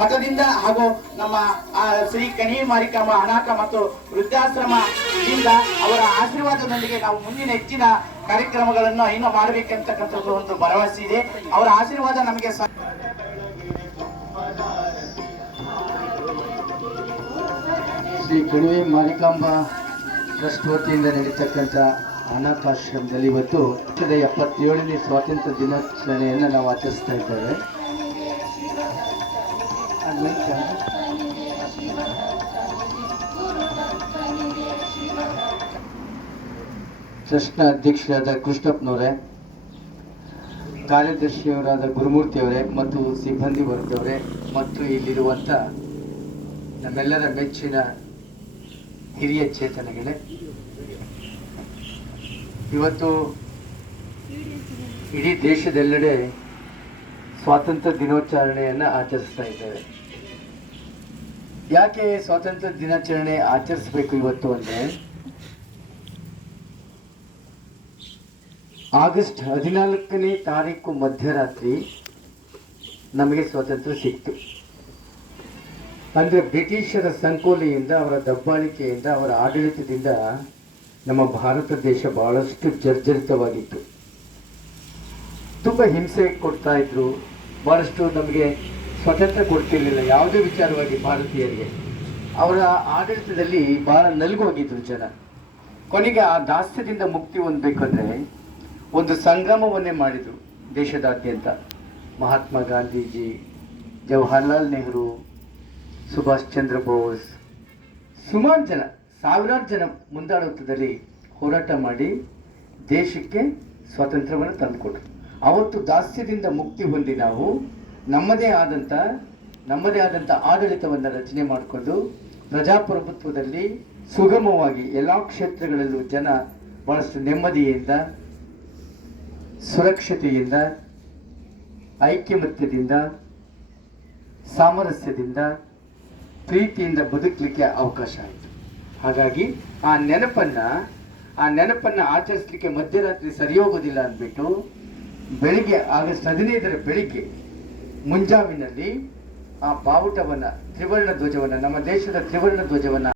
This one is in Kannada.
ಮಠದಿಂದ ಹಾಗೂ ನಮ್ಮ ಶ್ರೀ ಕನಿ ಮಾರಿಕಾಂಬ ಅನಾಥ ಮತ್ತು ವೃದ್ಧಾಶ್ರಮದಿಂದ ಅವರ ಆಶೀರ್ವಾದದೊಂದಿಗೆ ನಾವು ಮುಂದಿನ ಹೆಚ್ಚಿನ ಕಾರ್ಯಕ್ರಮಗಳನ್ನು ಇನ್ನೂ ಮಾಡಬೇಕಂತಕ್ಕಂಥದ್ದು ಒಂದು ಭರವಸೆ ಇದೆ. ಅವರ ಆಶೀರ್ವಾದ ನಮಗೆ ಶ್ರೀ ಕಣಿವೆ ಮಾರಿಕಾಂಬ ಟ್ರಸ್ಟ್ ವತಿಯಿಂದ ನಡೀತಕ್ಕಂಥ ಅನಾಥಾಶ್ರಮದಲ್ಲಿ ಇವತ್ತು 77ನೇ ಸ್ವಾತಂತ್ರ್ಯ ದಿನಾಚರಣೆಯನ್ನು ನಾವು ಆಚರಿಸ್ತಾ ಇದ್ದೇವೆ. ಟ್ರಸ್ಟ್ನ ಅಧ್ಯಕ್ಷರಾದ ಕೃಷ್ಣಪ್ಪನವರೇ, ಕಾರ್ಯದರ್ಶಿಯವರಾದ ಗುರುಮೂರ್ತಿಯವರೇ ಮತ್ತು ಸಿಬ್ಬಂದಿ ವರ್ಗದವರೇ ಮತ್ತು ಇಲ್ಲಿರುವಂಥ ನಮ್ಮೆಲ್ಲರ ಮೆಚ್ಚಿನ ಹಿರಿಯ ಚೇತನಗಳೇ, ಇವತ್ತು ಇಡೀ ದೇಶದೆಲ್ಲೆಡೆ ಸ್ವಾತಂತ್ರ್ಯ ದಿನಾಚರಣೆಯನ್ನು ಆಚರಿಸ್ತಾ ಇದ್ದೇವೆ. ಯಾಕೆ ಸ್ವಾತಂತ್ರ್ಯ ದಿನಾಚರಣೆ ಆಚರಿಸಬೇಕು ಇವತ್ತು ಅಂದರೆ, ಆಗಸ್ಟ್ 14ನೇ ತಾರೀಕು ಮಧ್ಯರಾತ್ರಿ ನಮಗೆ ಸ್ವಾತಂತ್ರ್ಯ ಸಿಕ್ತು. ಅಂದರೆ ಬ್ರಿಟಿಷರ ಸಂಕೋಲೆಯಿಂದ, ಅವರ ದಬ್ಬಾಳಿಕೆಯಿಂದ, ಅವರ ಆಡಳಿತದಿಂದ ನಮ್ಮ ಭಾರತ ದೇಶ ಬಹಳಷ್ಟು ಜರ್ಜರಿತವಾಗಿತ್ತು. ತುಂಬ ಹಿಂಸೆ ಕೊಡ್ತಾ ಇದ್ರು, ಬಹಳಷ್ಟು ನಮಗೆ ಸ್ವಾತಂತ್ರ್ಯ ಕೊಡ್ತಿರ್ಲಿಲ್ಲ ಯಾವುದೇ ವಿಚಾರವಾಗಿ. ಭಾರತೀಯರಿಗೆ ಅವರ ಆಡಳಿತದಲ್ಲಿ ಬಹಳ ನಲುಗೋಗಿದ್ರು ಜನ. ಕೊನೆಗೆ ಆ ದಾಸ್ಯದಿಂದ ಮುಕ್ತಿ ಹೊಂದಬೇಕಂದ್ರೆ ಒಂದು ಸಂಗಮವನ್ನೇ ಮಾಡಿದರು ದೇಶದಾದ್ಯಂತ. ಮಹಾತ್ಮ ಗಾಂಧೀಜಿ, ಜವಾಹರ್ಲಾಲ್ ನೆಹರು, ಸುಭಾಷ್ ಚಂದ್ರ ಬೋಸ್, ಸುಮಾರು ಜನ, ಸಾವಿರಾರು ಜನ ಮುಂದಾಳತ್ವದಲ್ಲಿ ಹೋರಾಟ ಮಾಡಿ ದೇಶಕ್ಕೆ ಸ್ವಾತಂತ್ರ್ಯವನ್ನು ತಂದುಕೊಟ್ರು. ಅವತ್ತು ದಾಸ್ಯದಿಂದ ಮುಕ್ತಿ ಹೊಂದಿ ನಾವು ನಮ್ಮದೇ ಆದಂಥ ಆಡಳಿತವನ್ನು ರಚನೆ ಮಾಡಿಕೊಂಡು ಪ್ರಜಾಪ್ರಭುತ್ವದಲ್ಲಿ ಸುಗಮವಾಗಿ ಎಲ್ಲ ಕ್ಷೇತ್ರಗಳಲ್ಲೂ ಜನ ಬಹಳಷ್ಟು ನೆಮ್ಮದಿಯಿಂದ, ಸುರಕ್ಷತೆಯಿಂದ, ಐಕ್ಯಮತ್ಯದಿಂದ, ಸಾಮರಸ್ಯದಿಂದ, ಪ್ರೀತಿಯಿಂದ ಬದುಕಲಿಕ್ಕೆ ಅವಕಾಶ ಆಯಿತು. ಹಾಗಾಗಿ ಆ ನೆನಪನ್ನು ಆಚರಿಸಲಿಕ್ಕೆ ಮಧ್ಯರಾತ್ರಿ ಸರಿ ಹೋಗೋದಿಲ್ಲ ಅಂದ್ಬಿಟ್ಟು ಬೆಳಿಗ್ಗೆ ಆಗಸ್ಟ್ 15ರ ಬೆಳಿಗ್ಗೆ ಮುಂಜಾವಿನಲ್ಲಿ ಆ ಬಾವುಟವನ್ನು, ತ್ರಿವರ್ಣ ಧ್ವಜವನ್ನು, ನಮ್ಮ ದೇಶದ ತ್ರಿವರ್ಣ ಧ್ವಜವನ್ನು